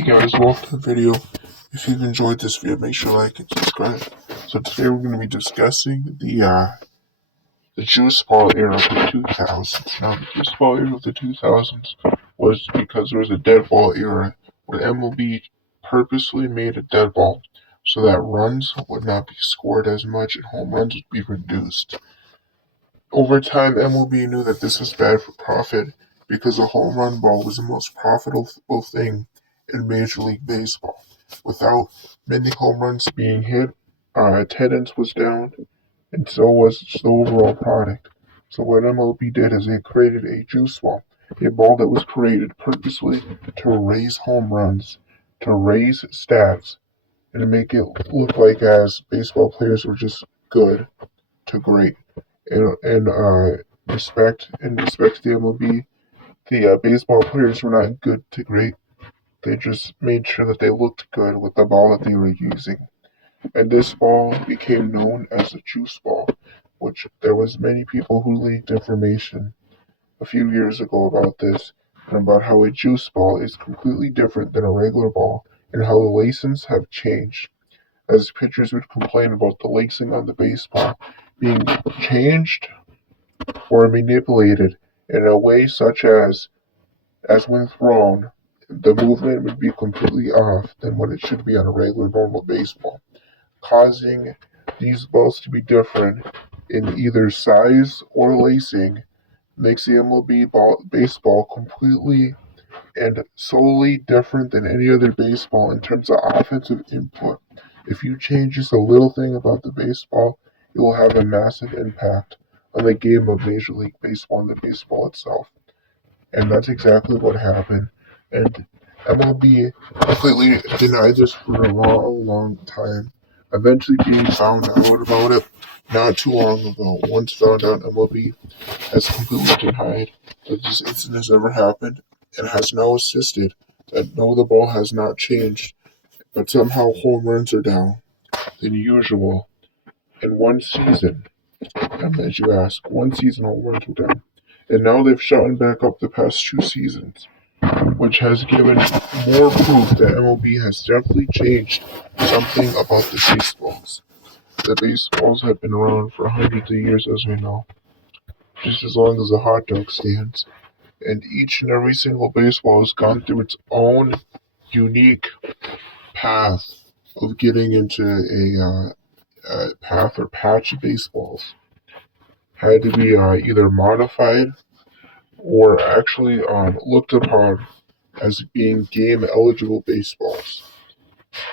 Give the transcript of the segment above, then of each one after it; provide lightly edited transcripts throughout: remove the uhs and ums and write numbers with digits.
Hey guys, welcome to the video. If you've enjoyed this video, make sure to like and subscribe. So today we're going to be discussing the Juice Ball era of the 2000s. Now the Juice Ball era of the 2000s was because there was a dead ball era where MLB purposely made a dead ball so that runs would not be scored as much and home runs would be reduced. Over time, MLB knew that this was bad for profit because a home run ball was the most profitable thing in Major League Baseball. Without many home runs being hit, attendance was down, and so was the overall product. So what MLB did is they created a juice ball, a ball that was created purposely to raise home runs, to raise stats, and to make it look like as baseball players were just good to great. And respect to the MLB, the baseball players were not good to great. They just made sure that they looked good with the ball that they were using. And this ball became known as the juice ball, which there was many people who leaked information a few years ago about this, and about how a juice ball is completely different than a regular ball, and how the lacings have changed, as pitchers would complain about the lacing on the baseball being changed or manipulated in a way such as when thrown, the movement would be completely off than what it should be on a regular normal baseball, causing these balls to be different in either size or lacing makes the MLB baseball completely and solely different than any other baseball in terms of offensive input. If you change just a little thing about the baseball, it will have a massive impact on the game of Major League Baseball and the baseball itself. And that's exactly what happened. And MLB completely denied this for a long, long time. Eventually being found out about it not too long ago. Once found out, MLB has completely denied that this incident has ever happened and has now insisted that no, the ball has not changed, but somehow home runs are down than usual in one season. And as you ask, one season home runs were down. And now they've shot back up the past 2 seasons, which has given more proof that MLB has definitely changed something about the baseballs. The baseballs have been around for hundreds of years, as we know, just as long as the hot dog stands. And each and every single baseball has gone through its own unique path of getting into a path or patch of baseballs. Had to be either modified or actually looked upon as being game eligible baseballs.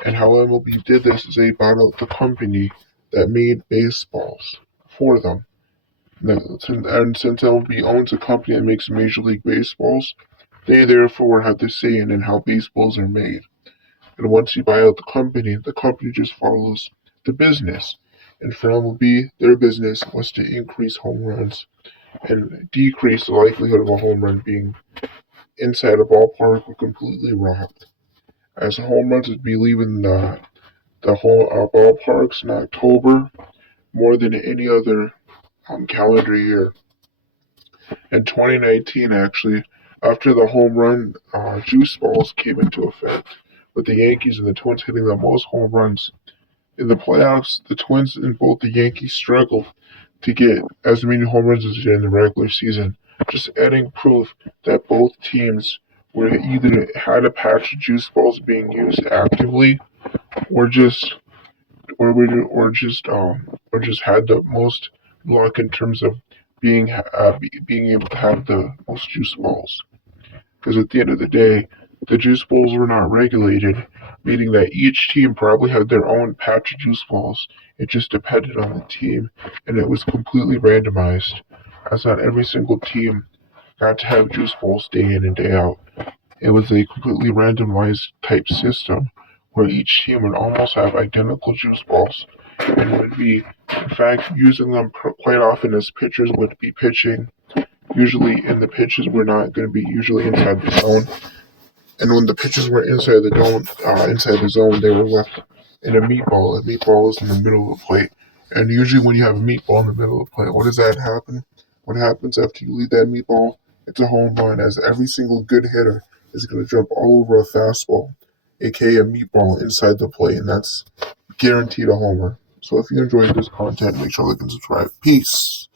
And how MLB did this is they bought out the company that made baseballs for them. And since MLB owns a company that makes Major League Baseballs, they therefore have the say in how baseballs are made. And once you buy out the company just follows the business. And for MLB, their business was to increase home runs and decrease the likelihood of a home run being inside a ballpark or completely robbed, as home runs would be leaving the whole ballparks in October more than any other calendar year. In 2019, actually, after the home run juice balls came into effect, with the Yankees and the Twins hitting the most home runs. In the playoffs, the Twins and both the Yankees struggled to get as many home runs as they did in the regular season, just adding proof that both teams were either had a patch of juice balls being used actively, or just or just had the most luck in terms of being able to have the most juice balls. Because at the end of the day, the juice balls were not regulated, meaning that each team probably had their own patch of juice balls. It just depended on the team, and it was completely randomized, as not every single team got to have juice balls day in and day out. It was a completely randomized type system where each team would almost have identical juice balls and would be, in fact, using them quite often as pitchers would be pitching. Usually, and the pitches were not going to be usually inside the zone. And when the pitches were inside the zone, they were left in a meatball. A meatball is in the middle of the plate. And usually when you have a meatball in the middle of the plate, what does that happen? What happens after you leave that meatball? It's a home run, as every single good hitter is going to jump all over a fastball aka a meatball inside the plate, and that's guaranteed a homer. So if you enjoyed this content, make sure to like and subscribe. Peace.